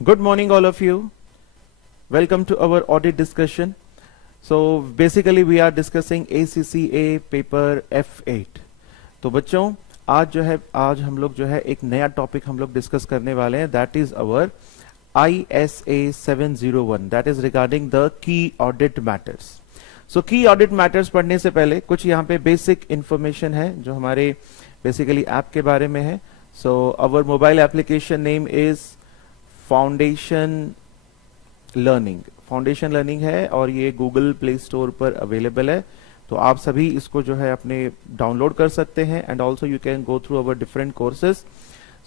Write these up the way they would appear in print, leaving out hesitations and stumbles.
Good morning, all of you. Welcome to our audit discussion. So basically we are discussing ACCA paper F8. तो बच्चों आज हम लोग एक नया टॉपिक हम लोग डिस्कस करने वाले हैं. That is our ISA 701. That is regarding the key audit matters. So key audit matters पढ़ने से पहले कुछ यहाँ पे बेसिक इंफॉर्मेशन है जो हमारे बेसिकली ऐप के बारे में है. So our mobile application name is foundation learning है और ये गूगल प्ले स्टोर पर अवेलेबल है. तो आप सभी इसको अपने डाउनलोड कर सकते हैं and also you can go through our different courses.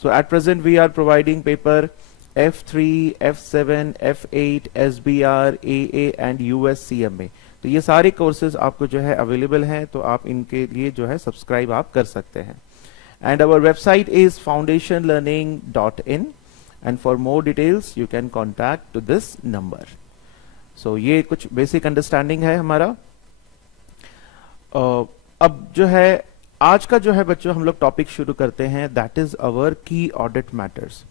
So at present we are providing paper F3, F7, F8, SBR, AA and USCMA. तो ये सारे कोर्सेज आपको अवेलेबल हैं, तो आप इनके लिए सब्सक्राइब आप कर सकते हैं. And our website is foundationlearning.in. And for more details, you can contact to this number. So ये कुछ basic understanding है हमारा. अब आज का बच्चों हम लोग टॉपिक शुरू करते हैं. That is our key audit matters.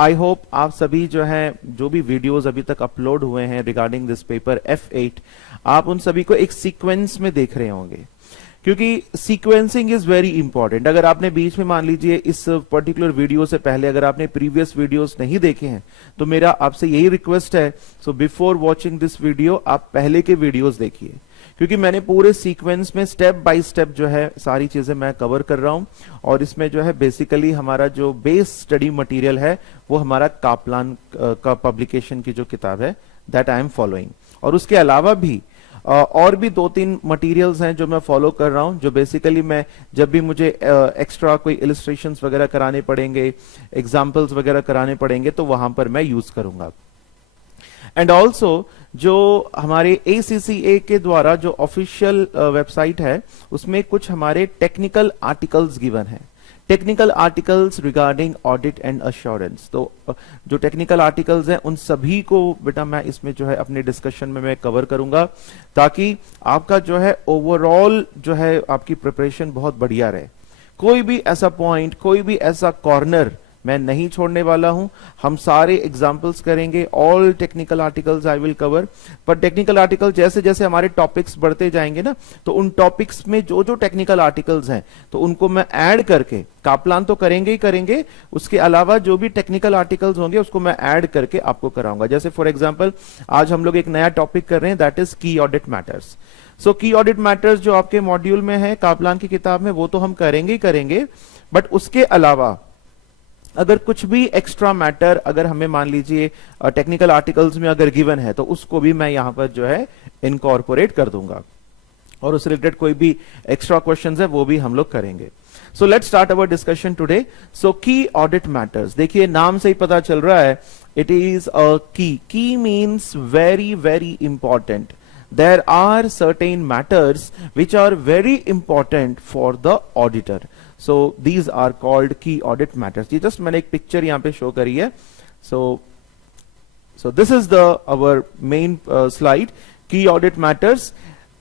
I hope आप सभी जो भी वीडियोस अभी तक अपलोड हुए हैं रिगार्डिंग दिस पेपर F8, आप उन सभी को एक सीक्वेंस में देख रहे होंगे, क्योंकि सीक्वेंसिंग इज वेरी इंपॉर्टेंट. अगर आपने बीच में मान लीजिए इस पर्टिकुलर वीडियो से पहले अगर आपने प्रीवियस वीडियोस नहीं देखे हैं तो मेरा आपसे यही रिक्वेस्ट है, so before watching this video आप पहले के वीडियोस देखिए, क्योंकि मैंने पूरे सीक्वेंस में स्टेप बाय स्टेप सारी चीजें मैं कवर कर रहा हूं. और इसमें बेसिकली हमारा जो बेस स्टडी मटेरियल है वो हमारा कापलान का पब्लिकेशन की जो किताब है दैट आई एम फॉलोइंग. और उसके अलावा भी और भी 2-3 मटेरियल्स हैं जो मैं फॉलो कर रहा हूं, जो बेसिकली मैं जब भी मुझे एक्स्ट्रा कोई इलिस्ट्रेशंस वगैरह कराने पड़ेंगे, एग्जांपल्स वगैरह कराने पड़ेंगे, तो वहां पर मैं यूज करूंगा. एंड ऑल्सो जो हमारे ACCA के द्वारा जो ऑफिशियल वेबसाइट है उसमें कुछ हमारे टेक्निकल आर्टिकल्स गिवन है. Technical articles regarding audit and assurance. तो जो टेक्निकल आर्टिकल्स हैं उन सभी को बेटा मैं इसमें अपने डिस्कशन में मैं कवर करूंगा, ताकि आपका ओवरऑल आपकी प्रिपरेशन बहुत बढ़िया रहे. कोई भी ऐसा पॉइंट, कोई भी ऐसा कॉर्नर मैं नहीं छोड़ने वाला हूं. हम सारे एग्जांपल्स करेंगे. All technical articles I will cover. पर टेक्निकल आर्टिकल जैसे जैसे हमारे टॉपिक्स बढ़ते जाएंगे ना, तो उन टॉपिक्स में जो जो टेक्निकल आर्टिकल्स हैं तो उनको मैं ऐड करके, कापलान तो करेंगे ही करेंगे, उसके अलावा जो भी टेक्निकल आर्टिकल्स होंगे उसको मैं ऐड करके आपको कराऊंगा. जैसे फॉर एग्जाम्पल आज हम लोग एक नया टॉपिक कर रहे हैं, that is key audit matters. So key audit matters जो आपके मॉड्यूल में है कापलान की किताब में, वो तो हम करेंगे ही करेंगे. बट उसके अलावा अगर कुछ भी एक्स्ट्रा मैटर अगर हमें मान लीजिए टेक्निकल आर्टिकल्स में अगर गिवन है तो उसको भी मैं यहां पर इनकॉर्पोरेट कर दूंगा, और उससे रिलेटेड कोई भी एक्स्ट्रा क्वेश्चंस है वो भी हम लोग करेंगे. So let's start our discussion today. So key audit matters, देखिए नाम से ही पता चल रहा है, इट इज अ की. की means very very important. There are certain matters which are very important for the auditor. So these are called key audit matters. ये just मैंने एक पिक्चर यहाँ पे शो करी है. So this is our main slide. Key audit matters.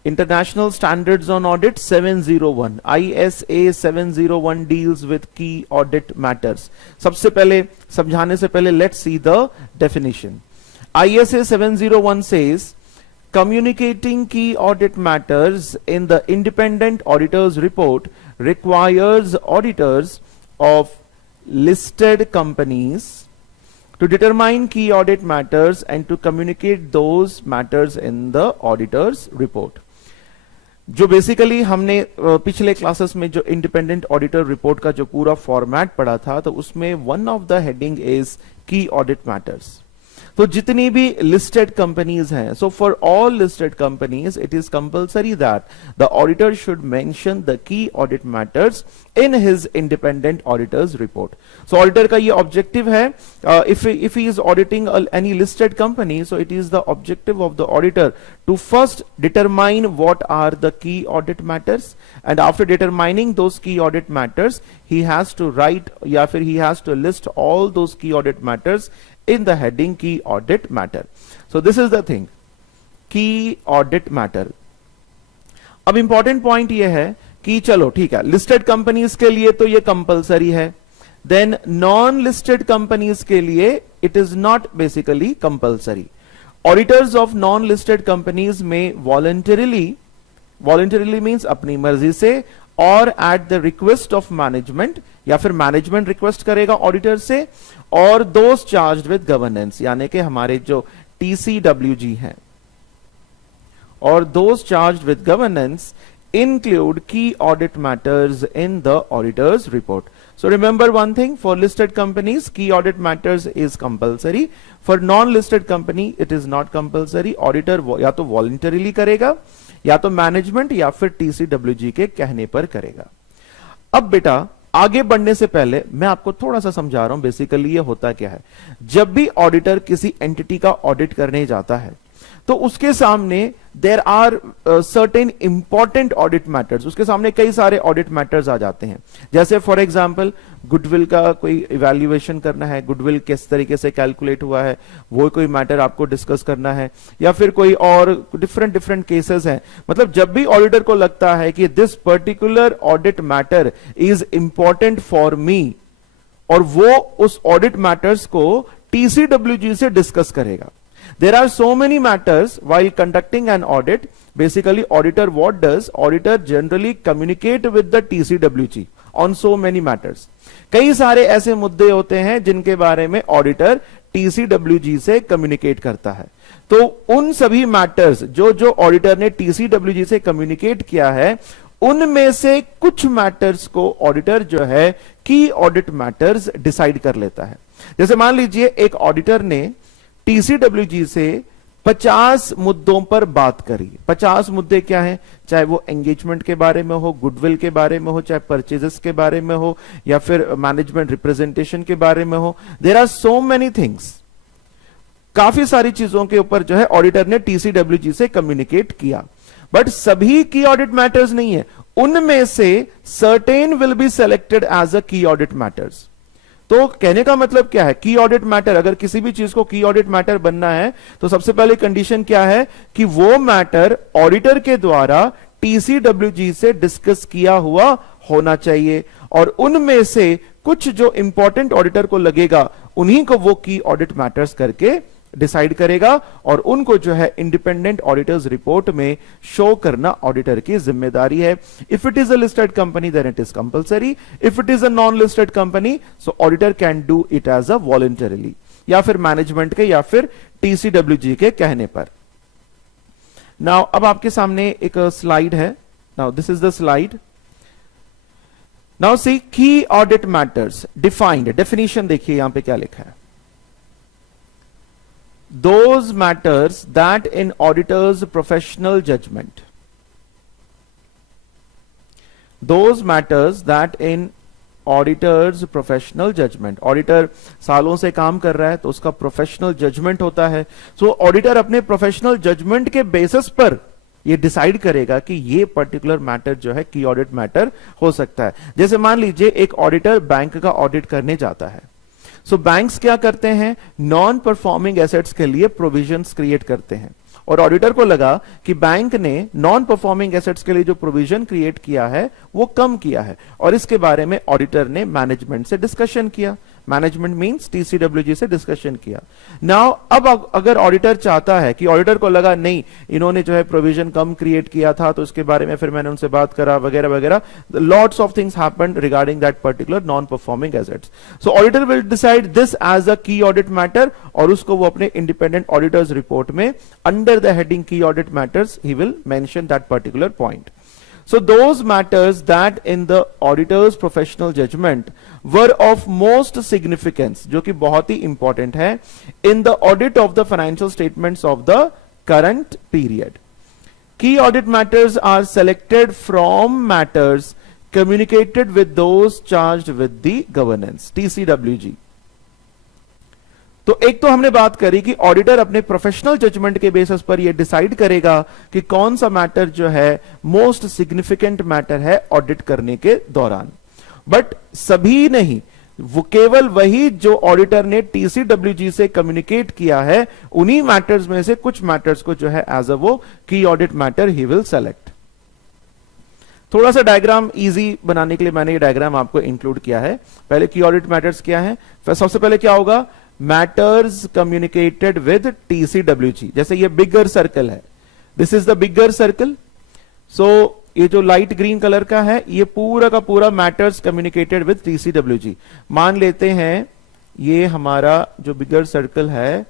International Standards on Audit 701. ISA 701 deals with key audit matters. सबसे पहले समझाने से पहले let's see the definition. ISA 701 says communicating key audit matters in the independent auditor's report requires auditors of listed companies to determine key audit matters and to communicate those matters in the auditor's report. जो basically हमने पिछले classes में जो independent auditor report का जो पूरा format पढ़ा था, तो उसमें one of the heading is key audit matters. तो जितनी भी लिस्टेड कंपनीज हैं, so for all listed companies it is compulsory that the auditor should mention the key audit matters in his independent auditors report. So auditor का ये objective है, if he is auditing any listed company, so it is the objective of the auditor to first determine what are the key audit matters, and after determining those की audit matters he has to write या फिर he has to list all those key audit matters in the heading key audit matter. So this is the thing, key audit matter. अब important point ये है कि चलो ठीक है, listed companies के लिए तो ये कंपलसरी है, देन नॉन लिस्टेड कंपनीज के लिए it is not basically compulsory. Auditors of non listed companies में वॉलंटरीली मींस अपनी मर्जी से और at the request of management, या फिर मैनेजमेंट रिक्वेस्ट करेगा ऑडिटर से, और दोज चार्ज्ड विद गवर्नेंस यानी कि हमारे जो टीसीडब्ल्यूजी हैं, और those charged with governance include key audit matters in the auditor's report. So remember one thing, for listed companies key audit matters is compulsory, for non listed company it is not compulsory. Auditor या तो voluntarily करेगा या तो management या फिर TCWG के कहने पर करेगा. अब बेटा आगे बढ़ने से पहले मैं आपको थोड़ा सा समझा रहा हूं बेसिकली ये होता क्या है. जब भी ऑडिटर किसी एंटिटी का ऑडिट करने जाता है तो उसके सामने there are certain important audit matters, उसके सामने कई सारे ऑडिट मैटर्स आ जाते हैं. जैसे फॉर एग्जांपल गुडविल का कोई इवैल्यूएशन करना है, गुडविल किस तरीके से कैलकुलेट हुआ है वो कोई मैटर आपको डिस्कस करना है, या फिर कोई और डिफरेंट केसेस हैं. मतलब जब भी ऑडिटर को लगता है कि this particular audit matter is important for me, और वो उस ऑडिट मैटर्स को टीसीडब्ल्यूजी से डिस्कस करेगा. There are so many matters while conducting an audit. Basically, auditor what does? Auditor generally communicate with the TCWG on so many matters. कई सारे ऐसे मुद्दे होते हैं जिनके बारे में ऑडिटर TCWG से कम्युनिकेट करता है. तो उन सभी मैटर्स जो ऑडिटर ने TCWG से कम्युनिकेट किया है, उनमें से कुछ मैटर्स को ऑडिटर जो है की ऑडिट मैटर्स डिसाइड कर लेता है. जैसे मान लीजिए एक ऑडिटर ने टीसीडब्ल्यूजी से 50 मुद्दों पर बात करी. 50 मुद्दे क्या हैं? चाहे वो एंगेजमेंट के बारे में हो, गुडविल के बारे में हो, चाहे परचेजेस के बारे में हो, या फिर मैनेजमेंट रिप्रेजेंटेशन के बारे में हो. There are so many things. काफी सारी चीजों के ऊपर जो है ऑडिटर ने टीसीडब्ल्यूजी से कम्युनिकेट किया. बट सभी की ऑडिट मैटर्स नहीं है, उनमें से certain will be selected as a key audit matters. तो कहने का मतलब क्या है? की ऑडिट मैटर, अगर किसी भी चीज को की ऑडिट मैटर बनना है तो सबसे पहले कंडीशन क्या है कि वो मैटर ऑडिटर के द्वारा टीसीडब्ल्यूजी से डिस्कस किया हुआ होना चाहिए, और उनमें से कुछ जो इंपॉर्टेंट ऑडिटर को लगेगा उन्हीं को वो की ऑडिट मैटर्स करके डिसाइड करेगा, और उनको जो है इंडिपेंडेंट ऑडिटर्स रिपोर्ट में शो करना ऑडिटर की जिम्मेदारी है. If it is a listed company then it is compulsory. If it is a non listed company so auditor can do it as a voluntarily, या फिर मैनेजमेंट के या फिर टीसीडब्ल्यूजी के कहने पर. नाउ अब आपके सामने एक स्लाइड है. Now this is the slide. Now see की ऑडिट मैटर्स डिफाइंड. डेफिनेशन देखिए यहां पे क्या लिखा है. Those matters that in auditor's professional judgment, those matters that in auditor's professional judgment, auditor सालों से काम कर रहा है तो उसका professional judgment होता है. So auditor अपने professional judgment के basis पर ये डिसाइड करेगा कि ये पर्टिकुलर मैटर जो है की ऑडिट मैटर हो सकता है. जैसे मान लीजिए एक ऑडिटर बैंक का ऑडिट करने जाता है. सो बैंक्स क्या करते हैं? नॉन परफॉर्मिंग एसेट्स के लिए प्रोविजंस क्रिएट करते हैं, और ऑडिटर को लगा कि बैंक ने नॉन परफॉर्मिंग एसेट्स के लिए जो प्रोविजन क्रिएट किया है वो कम किया है, और इसके बारे में ऑडिटर ने मैनेजमेंट से डिस्कशन किया. मैनेजमेंट मींस टीसीडब्ल्यूजी से डिस्कशन किया. नाउ अब अगर ऑडिटर चाहता है कि ऑडिटर को लगा नहीं इन्होंने जो है प्रोविजन कम क्रिएट किया था, तो इसके बारे में फिर मैंने उनसे बात करा वगैरह वगैरह, lots of things happened regarding that particular non performing assets. So auditor will decide this as a key audit matter, और उसको वो अपने इंडिपेंडेंट ऑडिटर्स रिपोर्ट में under the heading key audit matters he will mention that particular point. So those matters that in the auditor's professional judgment were of most significance, जो कि बहुत ही important है, in the audit of the financial statements of the current period. Key audit matters are selected from matters communicated with those charged with the governance, TCWG. तो एक तो हमने बात करी कि ऑडिटर अपने प्रोफेशनल जजमेंट के बेसिस पर यह डिसाइड करेगा कि कौन सा मैटर जो है मोस्ट सिग्निफिकेंट मैटर है ऑडिट करने के दौरान. बट सभी नहीं, वो केवल वही जो ऑडिटर ने टीसीडब्ल्यूजी से कम्युनिकेट किया है उन्हीं मैटर्स में से कुछ मैटर्स को जो है एज अ वो की audit matter he will select. थोड़ा सा डायग्राम इजी बनाने के लिए मैंने ये डायग्राम आपको इंक्लूड किया है। पहले की ऑडिट मैटर्स क्या है, फिर सबसे पहले क्या होगा, मैटर्स कम्युनिकेटेड विद टीसीडब्ल्यूजी। जैसे ये बिगर सर्कल है, this is the bigger circle, so ये जो लाइट ग्रीन कलर का है ये पूरा का पूरा मैटर्स कम्युनिकेटेड विद टीसीडब्ल्यूजी। मान लेते हैं ये हमारा जो बिगर सर्कल है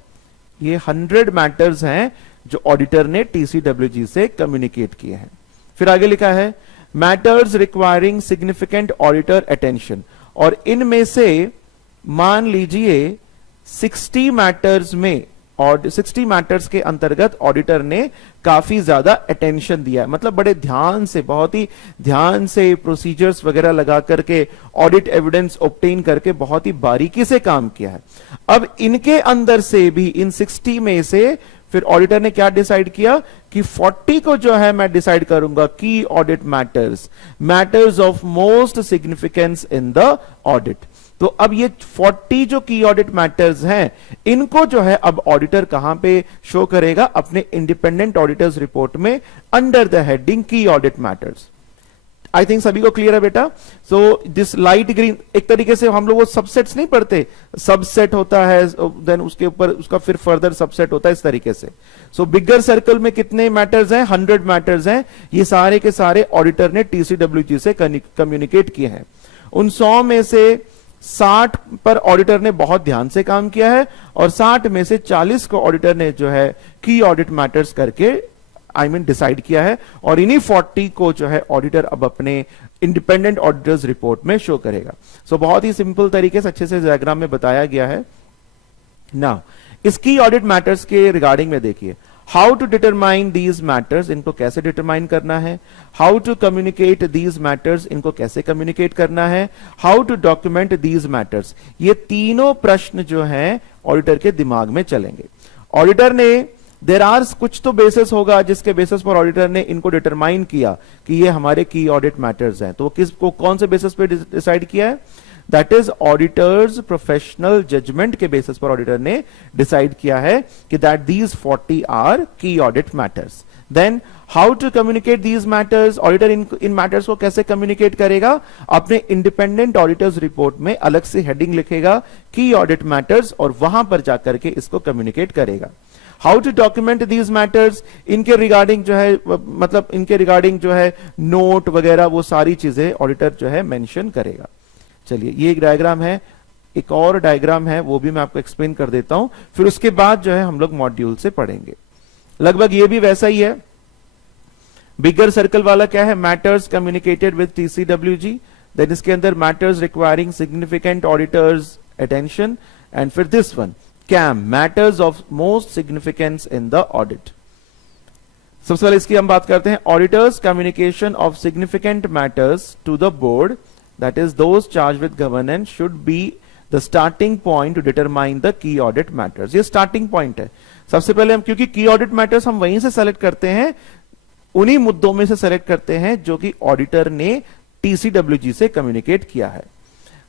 ये 100 मैटर्स हैं जो ऑडिटर ने टीसीडब्ल्यूजी से कम्युनिकेट किए हैं। फिर आगे लिखा है matters requiring significant auditor attention, और इनमें से मान लीजिए 60 मैटर्स में और 60 मैटर्स के अंतर्गत ऑडिटर ने काफी ज्यादा अटेंशन दिया है, मतलब बड़े ध्यान से, बहुत ही ध्यान से प्रोसीजर्स वगैरह लगा करके ऑडिट एविडेंस ऑब्टेन करके बहुत ही बारीकी से काम किया है। अब इनके अंदर से भी, इन 60 में से फिर ऑडिटर ने क्या डिसाइड किया कि 40 को जो है मैं डिसाइड करूंगा की audit matters, matters of most significance in the audit. तो अब ये 40 जो की ऑडिट मैटर्स हैं इनको जो है अब ऑडिटर कहां पे शो करेगा, अपने इंडिपेंडेंट ऑडिटर्स रिपोर्ट में under the heading key audit matters. I think सभी को क्लियर है बेटा। सो दिस लाइट ग्रीन, एक तरीके से हम लोग वो सबसेट्स नहीं पढ़ते, सबसेट होता है देन उसके ऊपर उसका फिर फर्दर सबसेट होता है, इस तरीके से। सो बिगर सर्कल में कितने मैटर्स हैं, 100 मैटर्स हैं, ये सारे के सारे ऑडिटर ने टीसीडब्ल्यूजी से कम्युनिकेट किए हैं। उन 100 में से 60 पर ऑडिटर ने बहुत ध्यान से काम किया है और 60 में से 40 को ऑडिटर ने जो है की ऑडिट मैटर्स करके डिसाइड किया है, और इन्हीं 40 को जो है ऑडिटर अब अपने इंडिपेंडेंट ऑडिटर्स रिपोर्ट में शो करेगा। सो बहुत ही सिंपल तरीके से अच्छे से डायग्राम में बताया गया है। नाउ इस की ऑडिट मैटर्स के रिगार्डिंग में देखिए, how to determine these matters, इनको कैसे डिटरमाइन करना है, how to communicate these matters, इनको कैसे कम्युनिकेट करना है, how to document these matters, ये तीनों प्रश्न जो हैं ऑडिटर के दिमाग में चलेंगे। ऑडिटर ने देर आर कुछ तो बेसिस होगा जिसके बेसिस पर ऑडिटर ने इनको डिटरमाइन किया कि ये हमारे की ऑडिट मैटर्स हैं। तो वो किसको कौन से बेसिस पे डिसाइड किया है, that is auditor's professional judgement के बेसिस पर ऑडिटर ने डिसाइड किया है कि that these 40 are key audit matters. Then how to communicate these matters, auditor इन मैटर्स को कैसे कम्युनिकेट करेगा, अपने इंडिपेंडेंट ऑडिटर्स रिपोर्ट में अलग से हेडिंग लिखेगा की ऑडिट मैटर्स और वहां पर जाकर के इसको कम्युनिकेट करेगा। How to document these matters, इनके रिगार्डिंग जो है, मतलब इनके रिगार्डिंग जो है नोट वगैरह वो सारी चीजें ऑडिटर जो है मेंशन करेगा। चलिए ये एक डायग्राम है, एक और डायग्राम है वो भी मैं आपको एक्सप्लेन कर देता हूं, फिर उसके बाद जो है हम लोग मॉड्यूल से पढ़ेंगे। लगभग ये भी वैसा ही है। बिगर सर्कल वाला क्या है, matters communicated with TCWG, then इसके अंदर matters requiring significant auditors attention, and फिर this one KAM, matters of most significance in the audit. सबसे पहले इसकी हम बात करते हैं, auditors communication of significant matters to the board, that is those charged with governance should be the starting point to determine the key audit matters। ये starting point है। सबसे पहले हम, क्योंकि key audit matters हम वहीं से सेलेक्ट करते हैं, उन्हीं मुद्दों में से सेलेक्ट करते हैं जो कि ऑडिटर ने टीसीडब्ल्यूजी से कम्युनिकेट किया है।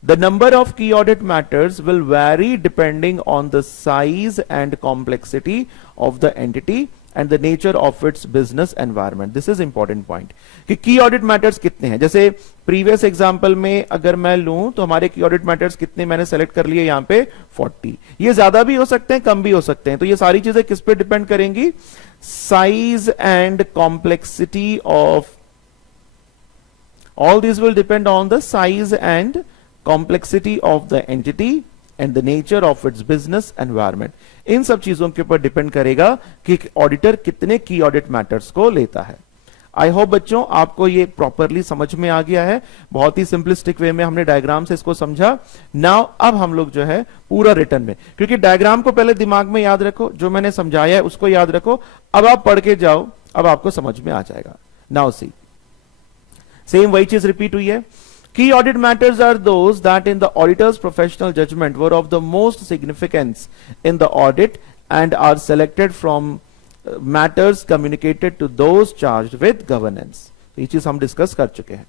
The number of key audit matters will vary depending on the size and complexity of the entity and the nature of its business environment। This is important point कि की audit matters कितने हैं। जैसे previous example में अगर मैं लूं तो हमारे की ऑडिट मैटर्स कितने मैंने सेलेक्ट कर लिए यहां पे 40। ये ज्यादा भी हो सकते हैं, कम भी हो सकते हैं। तो ये सारी चीजें किस पे डिपेंड करेंगी, size and complexity of, all this will depend on the size and complexity of the entity and the nature of its business environment. इन सब चीजों के ऊपर डिपेंड करेगा कि ऑडिटर कितने की ऑडिट मैटर्स को लेता है। आई होप बच्चों आपको ये प्रॉपरली समझ में आ गया है। बहुत ही सिंपलिस्टिक वे में हमने डायग्राम से इसको समझा। नाउ अब हम लोग जो है पूरा रिटर्न में, क्योंकि डायग्राम को पहले दिमाग में याद रखो, जो मैंने समझाया है उसको याद रखो, अब आप पढ़ के जाओ, अब आपको समझ में आ जाएगा। नाउ सी, सेम वही चीज रिपीट हुई है। Key audit matters are those that in the auditor's professional judgment were of the most significance in the audit and are selected from matters communicated to those charged with governance। तो ये चीज हम discuss कर चुके हैं।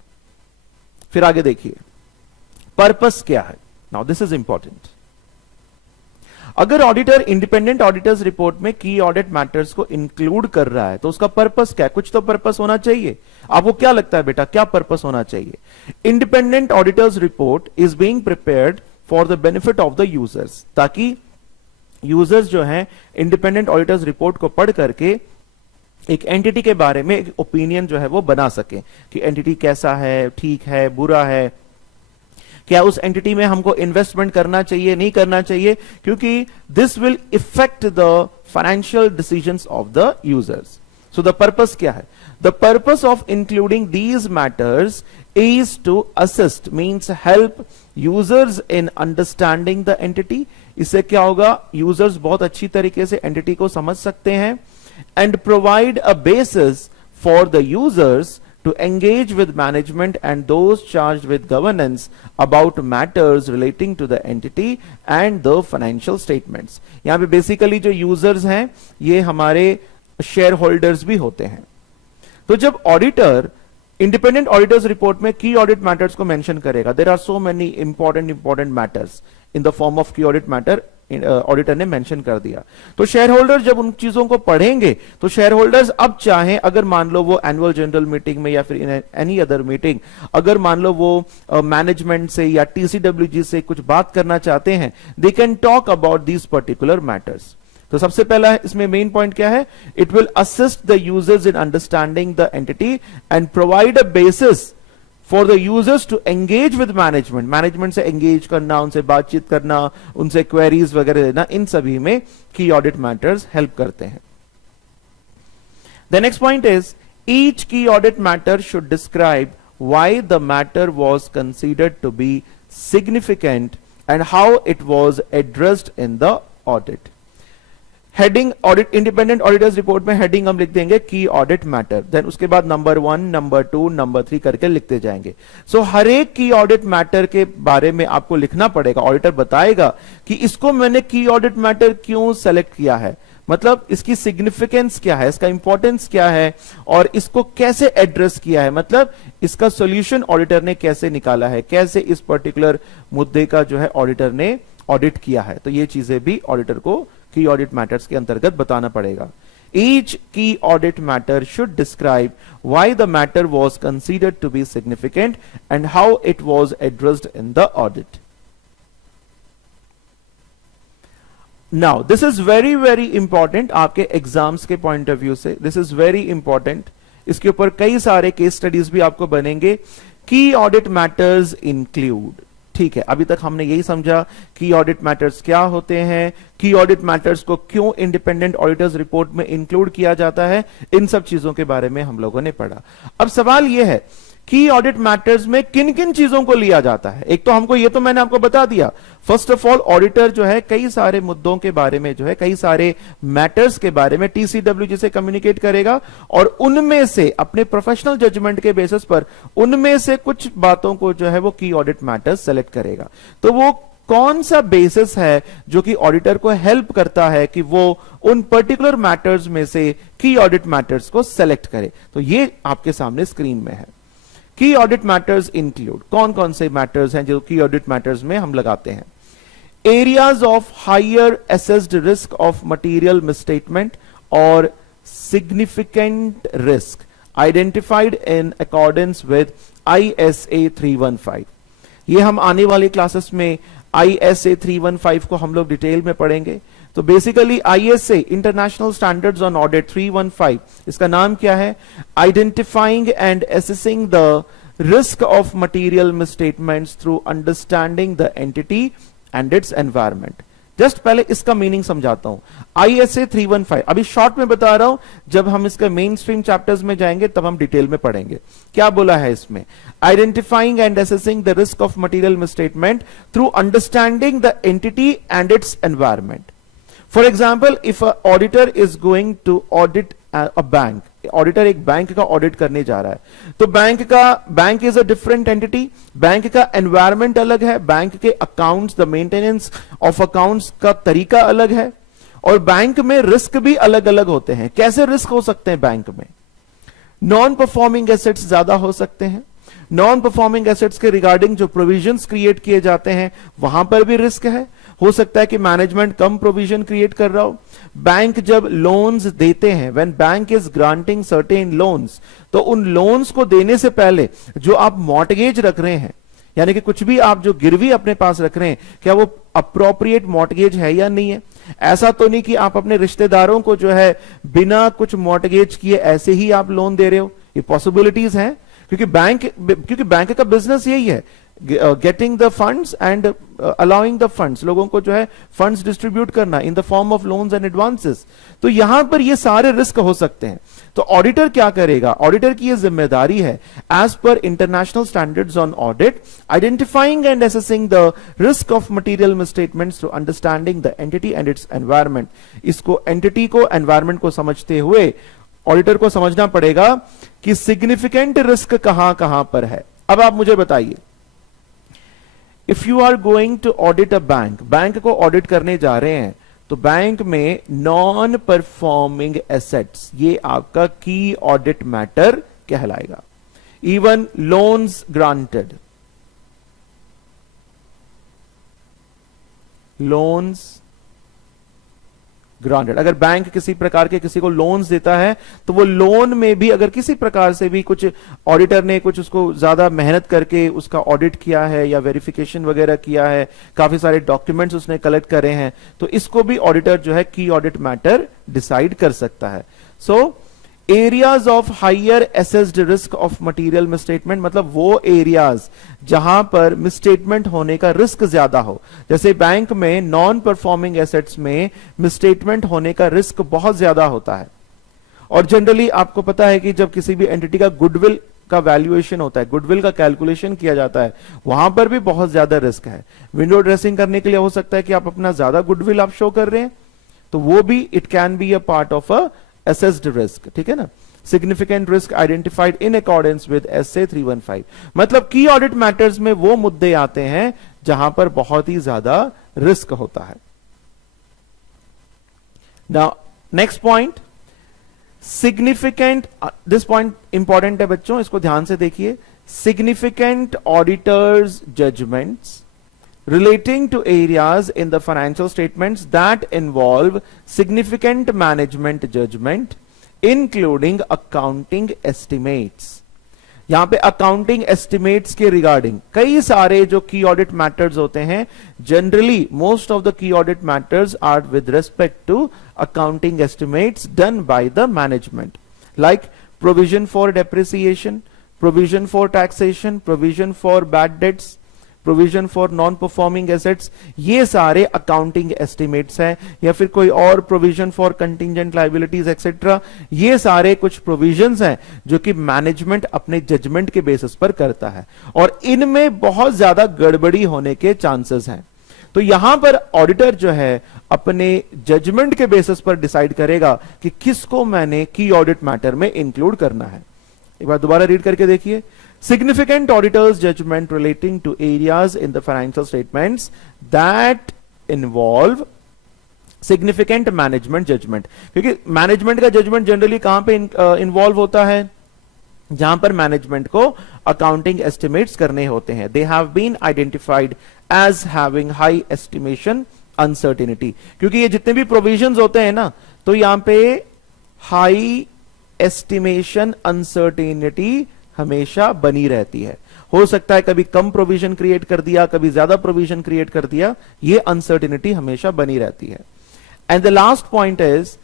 फिर आगे देखिए पर्पस क्या है। Now this is important. अगर ऑडिटर इंडिपेंडेंट ऑडिटर्स रिपोर्ट में की ऑडिट मैटर्स को इंक्लूड कर रहा है तो उसका पर्पस क्या है? कुछ तो पर्पस होना चाहिए। आपको क्या लगता है बेटा, क्या पर्पस होना चाहिए? Independent auditors report is being prepared for the benefit of the users, ताकि यूजर्स जो हैं इंडिपेंडेंट ऑडिटर्स रिपोर्ट को पढ़ करके एक एंटिटी के बारे में एक ओपिनियन जो है वो बना सके कि एंटिटी कैसा है, ठीक है, बुरा है, क्या उस एंटिटी में हमको इन्वेस्टमेंट करना चाहिए, नहीं करना चाहिए, क्योंकि this will effect the financial decisions of the users. So the purpose क्या है? The purpose of including these matters is to assist, means help users in understanding the entity। इससे क्या होगा? यूजर्स बहुत अच्छी तरीके से एंटिटी को समझ सकते हैं, and provide a basis for the users to engage with management and those charged with governance about matters relating to the entity and the financial statements। यहां पे बेसिकली जो यूजर्स हैं ये हमारे शेयर होल्डर्स भी होते हैं। तो जब ऑडिटर इंडिपेंडेंट ऑडिटर्स रिपोर्ट में की ऑडिट मैटर्स को मेंशन करेगा, there are so many important matters in the form of key audit matter, auditor ने मेंशन कर दिया। तो शेयर होल्डर जब उन चीजों को पढ़ेंगे तो शेयर होल्डर्स अब चाहें, अगर मान लो वो एनुअल जनरल मीटिंग में या फिर इन एनी अदर मीटिंग, अगर मान लो वो मैनेजमेंट से या टीसीडब्ल्यूजी से कुछ बात करना चाहते हैं, they can talk about these particular matters. तो सबसे पहला इसमें मेन पॉइंट क्या है? It will assist the users in understanding the entity and provide a basis for the users to engage with management. Management से एंगेज करना, उनसे बातचीत करना, उनसे क्वेरीज वगैरह देना, इन सभी में की ऑडिट मैटर्स हेल्प करते हैं। The next point is each key audit matter should describe why the matter was considered to be significant and how it was addressed in the audit. Heading audit, independent auditors report में heading हम लिख देंगे की audit matter, then उसके बाद number 1, number 2, number 3 करके लिखते जाएंगे। सो हर एक की ऑडिट मैटर के बारे में आपको लिखना पड़ेगा। ऑडिटर बताएगा कि इसको मैंने की ऑडिट मैटर क्यों सेलेक्ट किया है, मतलब इसकी सिग्निफिकेंस क्या है, इसका इंपॉर्टेंस क्या है, और इसको कैसे एड्रेस किया है, मतलब इसका सॉल्यूशन ऑडिटर ने कैसे निकाला है, कैसे इस पर्टिकुलर मुद्दे का जो है ऑडिटर ने ऑडिट किया है। तो ये चीजें भी ऑडिटर को की ऑडिट मैटर्स के अंतर्गत बताना पड़ेगा। Each key audit matter should describe why the matter was considered to be significant and how it was addressed in the audit. Now, this is very very important आपके exams के point of view से, this is very important। इसके ऊपर कई सारे case studies भी आपको बनेंगे। की ऑडिट मैटर्स इंक्लूड, ठीक है, अभी तक हमने यही समझा की ऑडिट मैटर्स क्या होते हैं, की ऑडिट मैटर्स को क्यों इंडिपेंडेंट ऑडिटर्स रिपोर्ट में इंक्लूड किया जाता है, इन सब चीजों के बारे में हम लोगों ने पढ़ा। अब सवाल यह है की ऑडिट मैटर्स में किन किन चीजों को लिया जाता है। एक तो हमको, ये तो मैंने आपको बता दिया, फर्स्ट ऑफ ऑल ऑडिटर जो है कई सारे मुद्दों के बारे में जो है, कई सारे मैटर्स के बारे में टीसीडब्ल्यूजी से कम्युनिकेट करेगा और उनमें से अपने प्रोफेशनल जजमेंट के बेसिस पर उनमें से कुछ बातों को जो है वो की ऑडिट मैटर्स सेलेक्ट करेगा। तो वो कौन सा बेसिस है जो कि ऑडिटर को हेल्प करता है कि वो उन पर्टिकुलर मैटर्स में से की ऑडिट मैटर्स को सेलेक्ट करे। तो ये आपके सामने स्क्रीन में है। की ऑडिट मैटर्स इंक्लूड, कौन कौन से मैटर्स हैं जो की ऑडिट मैटर्स में हम लगाते हैं? Areas of higher assessed risk of material misstatement और significant risk identified in accordance with ISA 315। ये हम आने वाली क्लासेस में ISA 315 को हम लोग डिटेल में पढ़ेंगे। तो basically ISA international standards on audit 315, इसका नाम क्या है? Identifying and assessing the risk of material misstatements through understanding the entity and its environment. Just पहले इसका मीनिंग समझाता हूं। ISA 315 अभी शॉर्ट में बता रहा हूं, जब हम इसके मेन स्ट्रीम चैप्टर्स में जाएंगे तब हम डिटेल में पढ़ेंगे। क्या बोला है इसमें? Identifying and assessing the risk of material misstatement through understanding the entity and its environment. For example, if an auditor is going to audit a bank, auditor एक बैंक का ऑडिट करने जा रहा है, तो bank is a different entity, bank का environment अलग है, बैंक के accounts, the maintenance of accounts का तरीका अलग है, और बैंक में रिस्क भी अलग अलग होते हैं। कैसे रिस्क हो सकते हैं बैंक में? नॉन परफॉर्मिंग एसेट्स ज्यादा हो सकते हैं, नॉन परफॉर्मिंग एसेट्स के रिगार्डिंग जो प्रोविजंस क्रिएट किए जाते हैं वहां पर भी रिस्क है। हो सकता है कि मैनेजमेंट कम प्रोविजन क्रिएट कर रहा हो। बैंक जब लोन्स देते हैं, when bank is granting certain loans, तो उन लोन्स को देने से पहले जो आप मॉर्टगेज रख रहे हैं, यानी कि कुछ भी आप जो गिरवी अपने पास रख रहे हैं, क्या वो अप्रोप्रिएट मॉर्टगेज है या नहीं है। ऐसा तो नहीं कि आप अपने रिश्तेदारों को जो है बिना कुछ मॉर्टगेज किए ऐसे ही आप लोन दे रहे हो। ये पॉसिबिलिटीज हैं, क्योंकि बैंक का बिजनेस यही है, getting the funds and allowing the funds, लोगों को जो है फंड्स डिस्ट्रीब्यूट करना इन the form of loans and advances. तो यहां पर ये सारे रिस्क हो सकते हैं। तो ऑडिटर क्या करेगा, ऑडिटर की ये जिम्मेदारी है, as per international standards on audit, identifying and assessing the risk of material misstatements to understanding the entity and its environment. इसको, एंटिटी को, एनवायरमेंट को समझते हुए ऑडिटर को समझना पड़ेगा कि सिग्निफिकेंट रिस्क कहां कहां पर है। अब आप मुझे बताइए, if you are going to audit a bank, bank को ऑडिट करने जा रहे हैं, तो बैंक में नॉन परफॉर्मिंग एसेट्स, ये आपका की ऑडिट मैटर कहलाएगा। Even loans granted, loans granted, अगर बैंक किसी प्रकार के किसी को लोन्स देता है, तो वो लोन में भी अगर किसी प्रकार से भी कुछ ऑडिटर ने कुछ उसको ज्यादा मेहनत करके उसका ऑडिट किया है या वेरिफिकेशन वगैरह किया है, काफी सारे डॉक्यूमेंट्स उसने कलेक्ट करे हैं, तो इसको भी ऑडिटर जो है की ऑडिट मैटर डिसाइड कर सकता है। So areas of higher assessed risk of material misstatement, मतलब वो एरियाज जहां पर मिसस्टेटमेंट होने का रिस्क ज्यादा हो। जैसे बैंक में नॉन परफॉर्मिंग एसेट्स में मिसस्टेटमेंट होने का रिस्क बहुत ज्यादा होता है। और जनरली आपको पता है कि जब किसी भी एंटिटी का गुडविल का वैल्यूएशन होता है, गुडविल का कैलकुलेशन किया जाता है, वहां पर भी बहुत ज्यादा रिस्क है। विंडो ड्रेसिंग करने के लिए हो सकता है कि आप अपना ज्यादा गुडविल आप शो कर रहे हैं, तो वो भी it can be a part of a assessed risk, ठीक है ना। Significant risk identified in accordance with SA 315, मतलब की ऑडिट मैटर्स में वो मुद्दे आते हैं जहां पर बहुत ही ज्यादा रिस्क होता है। Now next point, significant, this point important है बच्चों, इसको ध्यान से देखिए। Significant auditor's judgements relating to areas in the financial statements that involve significant management judgment, including accounting estimates। यहां पे अकाउंटिंग एस्टिमेट्स के रिगार्डिंग कई सारे जो की ऑडिट मैटर्स होते हैं, generally most of the key audit matters are with respect to accounting estimates done by the management, like provision for depreciation, provision for taxation, provision for bad debts, provision for non performing assets, ये सारे accounting estimates हैं। या फिर कोई और provision for contingent liabilities etcetera, ये सारे कुछ प्रोविजंस हैं जो कि मैनेजमेंट अपने जजमेंट के बेसिस पर करता है, और इनमें बहुत ज्यादा गड़बड़ी होने के चांसेस हैं। तो यहां पर ऑडिटर जो है अपने जजमेंट के बेसिस पर डिसाइड करेगा कि किसको मैंने की ऑडिट मैटर में इंक्लूड करना है। एक बार दोबारा रीड करके देखिए। Significant auditor's judgment relating to areas in the financial statements that involve significant management judgment, क्योंकि मैनेजमेंट का जजमेंट जनरली कहां पे इन्वॉल्व होता है, जहां पर मैनेजमेंट को अकाउंटिंग एस्टिमेट्स करने होते हैं। They have been identified as having high estimation uncertainty, क्योंकि ये जितने भी प्रोविजंस होते हैं ना, तो यहां पे हाई एस्टिमेशन अनसर्टेनिटी हमेशा बनी रहती है। हो सकता है कभी कम प्रोविजन क्रिएट कर दिया, कभी ज्यादा प्रोविजन क्रिएट कर दिया, ये अनसर्टेनिटी हमेशा बनी रहती है। And the last point is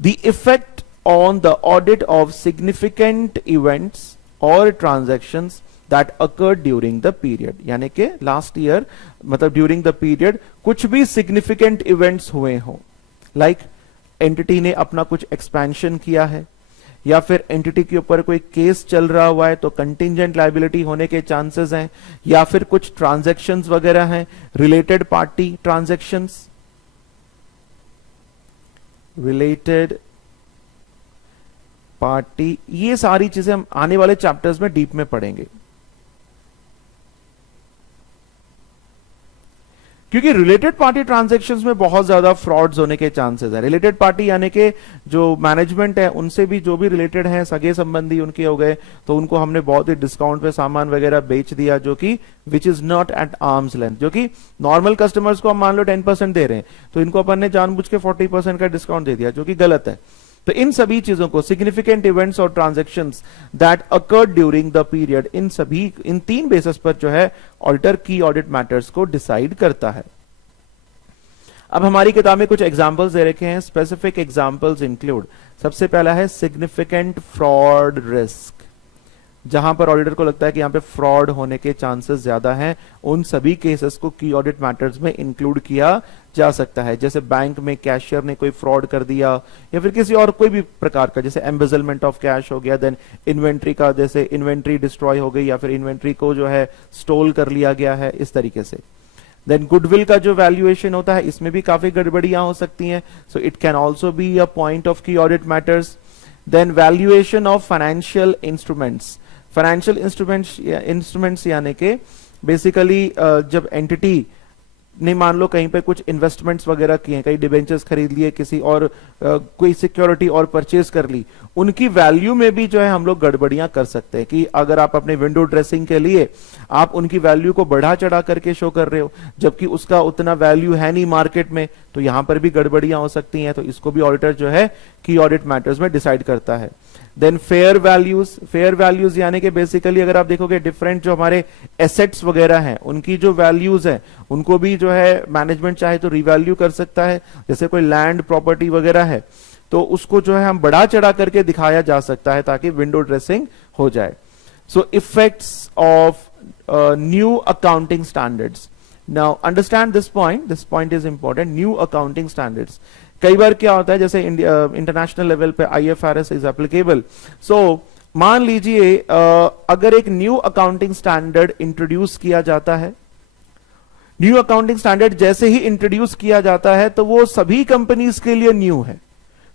the effect on the audit of significant events और transactions that occurred during the period, यानी कि लास्ट ईयर, मतलब ड्यूरिंग द पीरियड कुछ भी सिग्निफिकेंट इवेंट्स हुए हो, लाइक एंटिटी ने अपना कुछ एक्सपेंशन किया है, या फिर एंटिटी के ऊपर कोई केस चल रहा हुआ है तो कंटिंजेंट लायबिलिटी होने के चांसेस हैं, या फिर कुछ ट्रांजैक्शंस वगैरह हैं, related party transactions, related party, ये सारी चीजें हम आने वाले चैप्टर्स में डीप में पढ़ेंगे। क्योंकि रिलेटेड पार्टी ट्रांजैक्शंस में बहुत ज्यादा फ्रॉड्स होने के चांसेस है। रिलेटेड पार्टी यानी कि जो मैनेजमेंट है उनसे भी जो भी रिलेटेड है, सगे संबंधी उनके हो गए, तो उनको हमने बहुत ही डिस्काउंट पे सामान वगैरह बेच दिया, जो कि which is not at arms length. जो कि नॉर्मल कस्टमर्स को हम मान लो 10% दे रहे हैं, तो इनको अपन ने जानबूझ के 40% का डिस्काउंट दे दिया, जो कि गलत है। तो इन सभी चीजों को, सिग्निफिकेंट इवेंट्स और transactions that occurred during the period, in 3 basis पर जो है ऑडिटर की ऑडिट मैटर्स को डिसाइड करता है। अब हमारी किताब में कुछ एग्जांपल्स दे रखे हैं। स्पेसिफिक एग्जांपल्स इंक्लूड, सबसे पहला है सिग्निफिकेंट फ्रॉड रिस्क, जहां पर ऑडिटर को लगता है कि यहां पे फ्रॉड होने के चांसेस ज्यादा हैं, उन सभी केसेस को की ऑडिट मैटर्स में इंक्लूड किया जा सकता है। जैसे बैंक में कैशियर ने कोई फ्रॉड कर दिया, या फिर किसी और कोई भी प्रकार का, जैसे एम्बेजलमेंट ऑफ कैश हो गया, देन इन्वेंट्री का, जैसे इन्वेंट्री डिस्ट्रॉय हो गई, या फिर इन्वेंट्री को जो है स्टोल कर लिया गया है, इस तरीके से। देन गुडविल का जो वैल्यूएशन होता है, इसमें भी काफी गड़बड़ियां हो सकती हैं, so it can also be a point of key audit matters. Then valuation of financial instruments, financial instruments यानी कि बेसिकली जब एंटिटी ने मान लो कहीं पे कुछ इन्वेस्टमेंट्स वगैरह किए, कई डिबेंचर्स खरीद लिए, किसी और कोई सिक्योरिटी और परचेज कर ली, उनकी वैल्यू में भी जो है हम लोग गड़बड़ियां कर सकते हैं। कि अगर आप अपने विंडो ड्रेसिंग के लिए आप उनकी वैल्यू को बढ़ा चढ़ा करके शो कर रहे हो, जबकि उसका उतना वैल्यू है नहीं मार्केट में, तो यहां पर भी गड़बड़ियां हो सकती हैं। तो इसको भी ऑडिटर जो है की ऑडिट मैटर्स में डिसाइड करता है। देन फेयर वैल्यूज यानी कि बेसिकली अगर आप देखोगे डिफरेंट जो हमारे एसेट्स वगैरह हैं, उनकी जो वैल्यूज है उनको भी जो है मैनेजमेंट चाहे तो रिवैल्यू कर सकता है। जैसे कोई लैंड प्रॉपर्टी वगैरह है, तो उसको जो है हम बढ़ा चढ़ा करके दिखाया जा सकता है ताकि विंडो ड्रेसिंग हो जाए। So effects of new accounting standards, now understand this point is important. New accounting standards, कई बार क्या होता है, जैसे इंटरनेशनल लेवल पे IFRS इज एप्लीकेबल। सो मान लीजिए अगर एक न्यू अकाउंटिंग स्टैंडर्ड इंट्रोड्यूस किया जाता है, न्यू अकाउंटिंग स्टैंडर्ड जैसे ही इंट्रोड्यूस किया जाता है तो वो सभी कंपनीज के लिए न्यू है।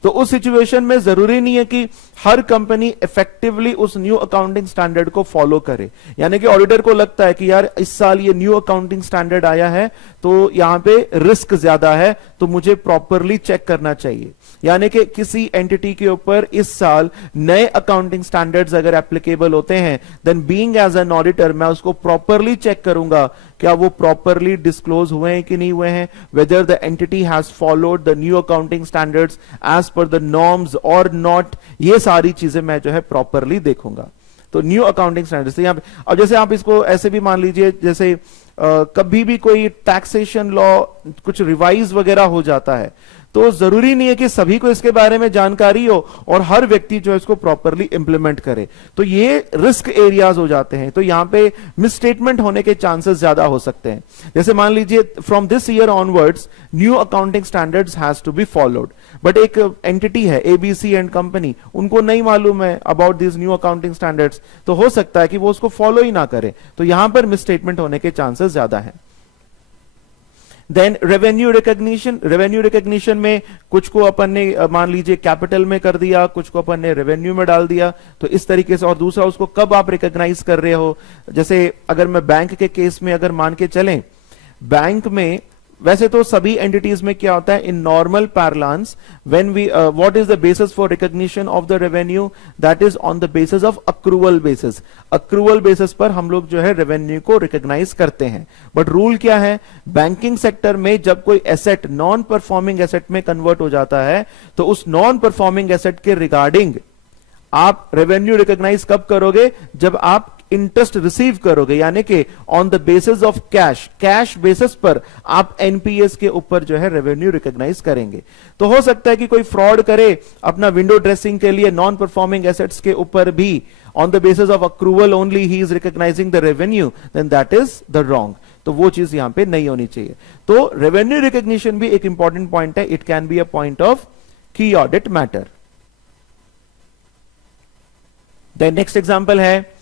तो उस सिचुएशन में जरूरी नहीं है कि हर कंपनी इफेक्टिवली उस न्यू अकाउंटिंग स्टैंडर्ड को फॉलो करे। यानी कि ऑडिटर को लगता है कि यार इस साल ये न्यू अकाउंटिंग स्टैंडर्ड आया है, तो यहां पे रिस्क ज्यादा है, तो मुझे प्रॉपरली चेक करना चाहिए। यानी कि किसी एंटिटी के ऊपर इस साल नए अकाउंटिंग स्टैंडर्ड्स अगर एप्लीकेबल होते हैं, then being as an auditor मैं उसको प्रॉपरली चेक करूंगा, क्या वो प्रॉपरली डिस्क्लोज हुए हैं कि नहीं हुए हैं, whether the entity has followed the new accounting standards as per the norms और नॉट, ये सारी चीजें मैं जो है प्रॉपरली देखूंगा। तो न्यू अकाउंटिंग स्टैंडर्ड्स यहां पे, अब जैसे आप इसको ऐसे भी मान लीजिए, जैसे कभी भी कोई टैक्सेशन लॉ कुछ रिवाइज वगैरह हो जाता है, तो जरूरी नहीं है कि सभी को इसके बारे में जानकारी हो और हर व्यक्ति जो है इसको प्रॉपरली इंप्लीमेंट करे। तो ये रिस्क एरियाज हो जाते हैं, तो यहां पे मिसस्टेटमेंट होने के चांसेस ज्यादा हो सकते हैं। जैसे मान लीजिए from this year onwards new accounting standards has to be followed, but एक एंटिटी है ABC एंड कंपनी, उनको नहीं मालूम है about this new accounting standards, तो हो सकता है कि वो उसको फॉलो ही ना करे, तो यहां पर मिसस्टेटमेंट होने के चांसेस ज्यादा है। देन रेवेन्यू रिकॉग्निशन में कुछ को अपन ने मान लीजिए कैपिटल में कर दिया, कुछ को अपन ने रेवेन्यू में डाल दिया, तो इस तरीके से। और दूसरा, उसको कब आप रिकॉग्नाइज कर रहे हो, जैसे अगर मैं बैंक के केस में अगर मान के चलें, बैंक में वैसे तो सभी एंटिटीज में क्या होता है, in normal parlance when we what is the basis for recognition of the revenue, that is on the basis of accrual basis. Accrual basis पर हम लोग जो है रेवेन्यू को रिकॉग्नाइज करते हैं। बट रूल क्या है, बैंकिंग सेक्टर में जब कोई एसेट नॉन परफॉर्मिंग एसेट में कन्वर्ट हो जाता है, तो उस नॉन परफॉर्मिंग एसेट के रिगार्डिंग आप रेवेन्यू रिकॉग्नाइज कब करोगे, जब आप इंटरेस्ट रिसीव करोगे, यानी कि on the basis of cash basis पर आप NPS के ऊपर जो है रेवेन्यू रिकॉग्नाइज करेंगे। तो हो सकता है कि कोई फ्रॉड करे अपना विंडो ड्रेसिंग के लिए नॉन परफॉर्मिंग एसेट्स के ऊपर भी, on the basis of accrual only he is recognising the revenue, then that is the wrong. तो वो चीज यहां पे नहीं होनी चाहिए। तो रेवेन्यू रिकॉग्निशन भी एक इंपॉर्टेंट पॉइंट है, it can be a point of key audit matter. Then next example है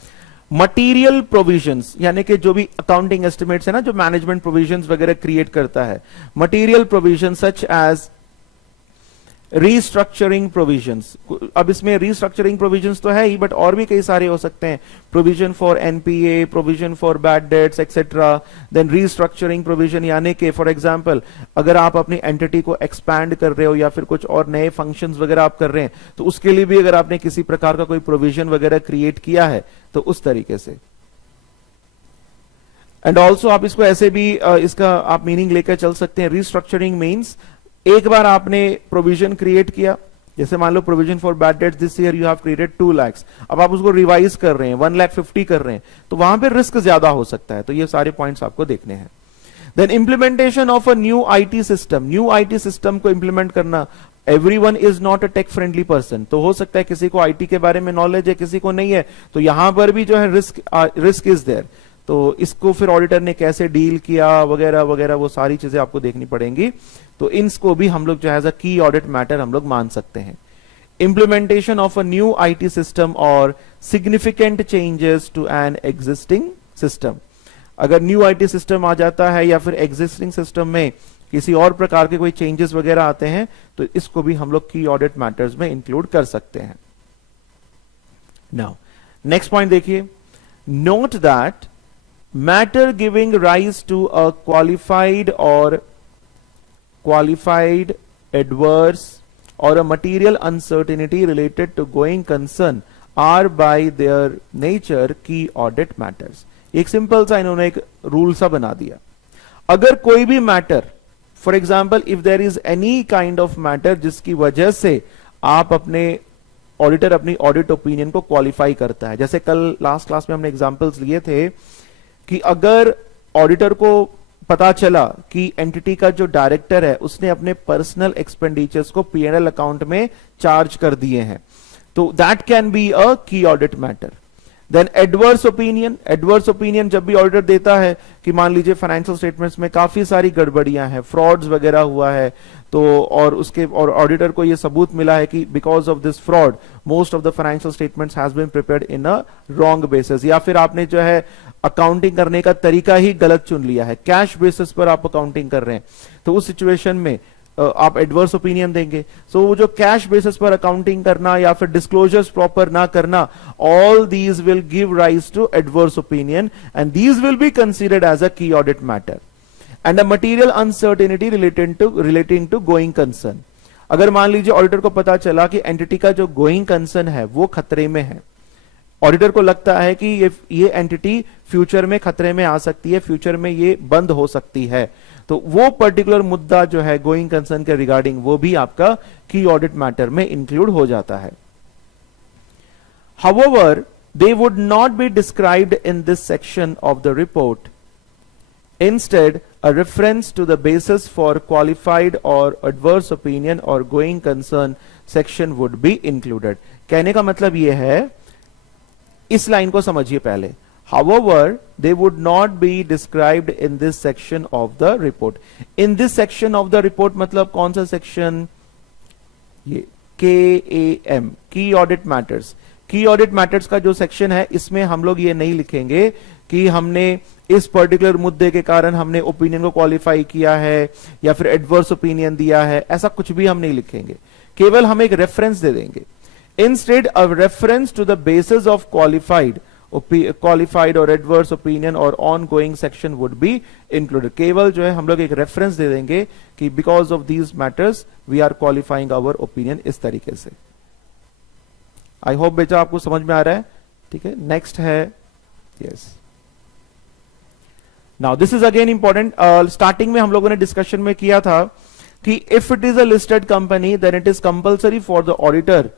मटीरियल प्रोविजंस, यानी कि जो भी अकाउंटिंग एस्टिमेट्स है ना, जो मैनेजमेंट प्रोविजंस वगैरह क्रिएट करता है, material provision such as restructuring provisions, अब इसमें रीस्ट्रक्चरिंग प्रोविजंस तो है ही, बट और भी कई सारे हो सकते हैं, provision for NPA, provision for bad debts etcetera. Then restructuring provision यानी कि फॉर एग्जांपल अगर आप अपनी एंटिटी को एक्सपैंड कर रहे हो या फिर कुछ और नए फंक्शंस वगैरह आप कर रहे हैं, तो उसके लिए भी अगर आपने किसी प्रकार का कोई प्रोविजन वगैरह क्रिएट किया है तो उस तरीके से। एंड ऑल्सो आप इसको ऐसे भी इसका आप मीनिंग लेकर चल सकते हैं, रीस्ट्रक्चरिंग मीन्स एक बार आपने प्रोविजन क्रिएट किया, जैसे मान लो provision for bad debts this year you have created 2 lakh, अब आप उसको रिवाइज कर रहे हैं 1,50,000 कर रहे हैं, तो वहां पे रिस्क ज्यादा हो सकता है, तो ये सारे पॉइंट्स आपको देखने हैं। Then implementation of a new IT system, new IT system को इंप्लीमेंट करना, everyone is not a tech friendly person, तो हो सकता है किसी को आईटी के बारे में नॉलेज है, किसी को नहीं है, तो यहां पर भी जो है रिस्क इज देयर, तो इसको फिर ऑडिटर ने कैसे डील किया वगैरह वगैरह वो सारी चीजें आपको देखनी पड़ेंगी, तो इनको भी हम लोग जो है की ऑडिट मैटर हम लोग मान सकते हैं। Implementation of a new IT system और significant changes to an existing system, अगर न्यू आईटी सिस्टम आ जाता है या फिर एग्जिस्टिंग सिस्टम में किसी और प्रकार के कोई चेंजेस वगैरह आते हैं, तो इसको भी हम लोग की ऑडिट मैटर्स में इंक्लूड कर सकते हैं। नाउ नेक्स्ट पॉइंट देखिए, note that matter giving rise to a qualified adverse or a material uncertainty related to going concern are by their nature key audit matters। एक सिंपल सा इन्होंने एक rule सा बना दिया, अगर कोई भी matter, for example if there is any kind of matter जिसकी वजह से आप अपने ऑडिटर अपनी ऑडिट ओपिनियन को क्वालिफाई करता है, जैसे कल लास्ट क्लास में हमने एग्जांपल्स लिए थे कि अगर ऑडिटर को पता चला कि एंटिटी का जो डायरेक्टर है उसने अपने पर्सनल एक्सपेंडिचर्स को पीएनएल अकाउंट में चार्ज कर दिए हैं, तो that can be a key audit matter. Then adverse opinion, adverse opinion जब भी ऑडिटर देता है कि मान लीजिए फाइनेंशियल स्टेटमेंट्स में काफी सारी गड़बड़ियां हैं, फ्रॉड्स वगैरह हुआ है, तो और ऑडिटर को यह सबूत मिला है कि because of this fraud most of the financial statements has been prepared in a wrong basis, या फिर आपने जो है अकाउंटिंग करने का तरीका ही गलत चुन लिया है, कैश बेसिस पर आप अकाउंटिंग कर रहे हैं, तो उस सिचुएशन में आप एडवर्स ओपिनियन देंगे। सो वो जो कैश बेसिस पर अकाउंटिंग करना या फिर डिस्क्लोजर्स प्रॉपर ना करना, all these will give rise to adverse opinion and these will be considered as a key audit matter. And a material uncertainty relating to going concern, अगर मान लीजिए auditor को पता चला कि एंटिटी का जो गोइंग कंसर्न है वो खतरे में है, ऑडिटर को लगता है कि ये एंटिटी फ्यूचर में खतरे में आ सकती है, फ्यूचर में ये बंद हो सकती है, तो वो पर्टिकुलर मुद्दा जो है गोइंग कंसर्न के रिगार्डिंग वो भी आपका की ऑडिट मैटर में इंक्लूड हो जाता है। However, they would not be described in this section of the report. Instead, a reference to the basis for qualified or adverse opinion or going concern section would be included। कहने का मतलब यह है, इस line को समझिए पहले, however they would not be described in this section of the report। in this section of the report मतलब कौन सा सेक्शन, ये KAM की ऑडिट मैटर्स, की ऑडिट मैटर्स का जो सेक्शन है इसमें हम लोग ये नहीं लिखेंगे कि हमने इस पर्टिकुलर मुद्दे के कारण हमने ओपिनियन को क्वालिफाई किया है या फिर एडवर्स ओपिनियन दिया है, ऐसा कुछ भी हम नहीं लिखेंगे, केवल हम एक रेफरेंस दे देंगे। Instead, a reference to the basis of qualified or adverse opinion or ongoing section would be included। केवल जो है हम लोग एक रेफरेंस दे देंगे कि because of these matters we are qualifying our opinion, इस तरीके से। आई होप बेटा आपको समझ में आ रहा है, ठीक है। नेक्स्ट है, yes, now this is again important. Starting में हम लोगों ने डिस्कशन में किया था कि if it is a listed company then it is compulsory for the auditor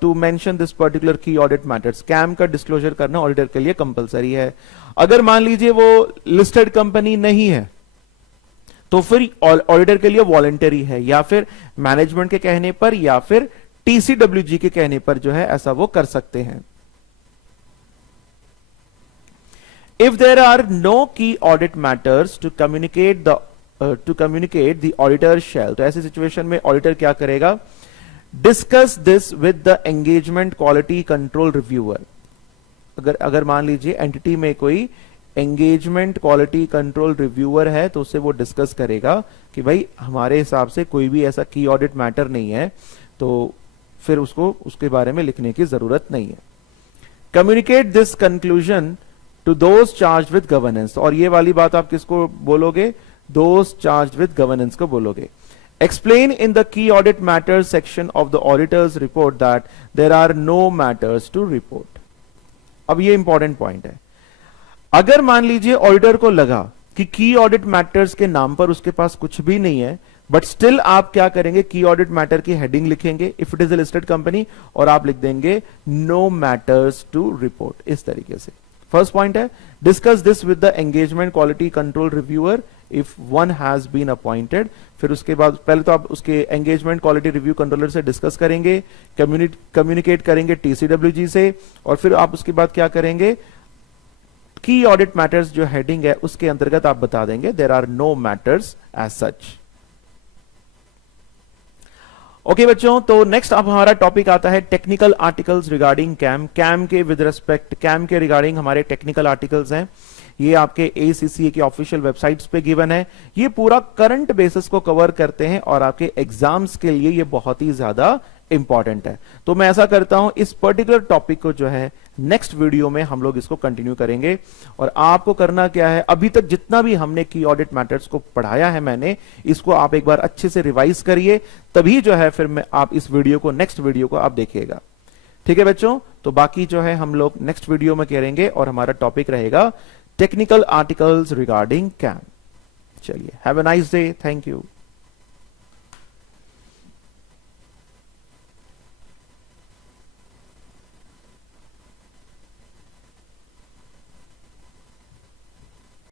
to mention this particular key audit matters. KAM का डिस्क्लोजर करना ऑडिटर के लिए कंपलसरी है। अगर मान लीजिए वो लिस्टेड कंपनी नहीं है तो फिर ऑडिटर के लिए वॉलंटरी है, या फिर मैनेजमेंट के कहने पर या फिर टीसीडब्ल्यूजी के कहने पर जो है ऐसा वो कर सकते हैं। If there are no key audit matters to communicate the auditor shall, तो ऐसी सिचुएशन में ऑडिटर क्या करेगा, discuss this with the engagement quality control reviewer. अगर मान लीजिए एंटिटी में कोई एंगेजमेंट क्वालिटी कंट्रोल रिव्यूअर है तो उससे वो डिस्कस करेगा कि भाई हमारे हिसाब से कोई भी ऐसा की ऑडिट मैटर नहीं है, तो फिर उसको उसके बारे में लिखने की जरूरत नहीं है। Communicate this conclusion to those charge with governance, और ये वाली बात आप किसको बोलोगे? दोज चार्ज विद गवर्नेंस को बोलोगे। Explain in the key audit matters section of the auditor's report that there are no matters to report. अब ये इंपॉर्टेंट पॉइंट है। अगर मान लीजिए ऑडिटर को लगा कि की ऑडिट मैटर्स के नाम पर उसके पास कुछ भी नहीं है, बट स्टिल आप क्या करेंगे? की ऑडिट मैटर की हेडिंग लिखेंगे if it is a listed company, और आप लिख देंगे नो मैटर्स टू रिपोर्ट, इस तरीके से। फर्स्ट पॉइंट है discuss this with the engagement quality control reviewer if one has been appointed. फिर उसके बाद पहले तो आप उसके एंगेजमेंट क्वालिटी रिव्यू कंट्रोलर से डिस्कस करेंगे, कम्युनिकेट करेंगे टीसीडब्ल्यूजी से, और फिर आप उसके बाद क्या करेंगे? की ऑडिट मैटर्स जो हेडिंग है उसके अंतर्गत आप बता देंगे there are no matters as such. Okay बच्चों, तो नेक्स्ट अब हमारा टॉपिक आता है technical articles regarding KAM. KAM के विद रिस्पेक्ट, कैम के रिगार्डिंग हमारे टेक्निकल आर्टिकल्स हैं। ये आपके ACCA की ऑफिशियल वेबसाइट्स पे गिवन है। ये पूरा करंट बेसिस को कवर करते हैं और आपके एग्जाम्स के लिए ये बहुत ही ज्यादा इंपॉर्टेंट है। तो मैं ऐसा करता हूं, इस पर्टिकुलर टॉपिक को जो है नेक्स्ट वीडियो में हम लोग इसको कंटिन्यू करेंगे। और आपको करना क्या है, अभी तक जितना भी हमने की ऑडिट मैटर्स को पढ़ाया है मैंने, इसको आप एक बार अच्छे से रिवाइज करिए, तभी जो है फिर मैं आप इस वीडियो को, नेक्स्ट वीडियो को आप देखिएगा। ठीक है बच्चों, तो बाकी जो है हम लोग नेक्स्ट वीडियो में करेंगे और हमारा टॉपिक रहेगा टेक्निकल आर्टिकल्स रिगार्डिंग कैम। चलिए, have a nice day, thank you.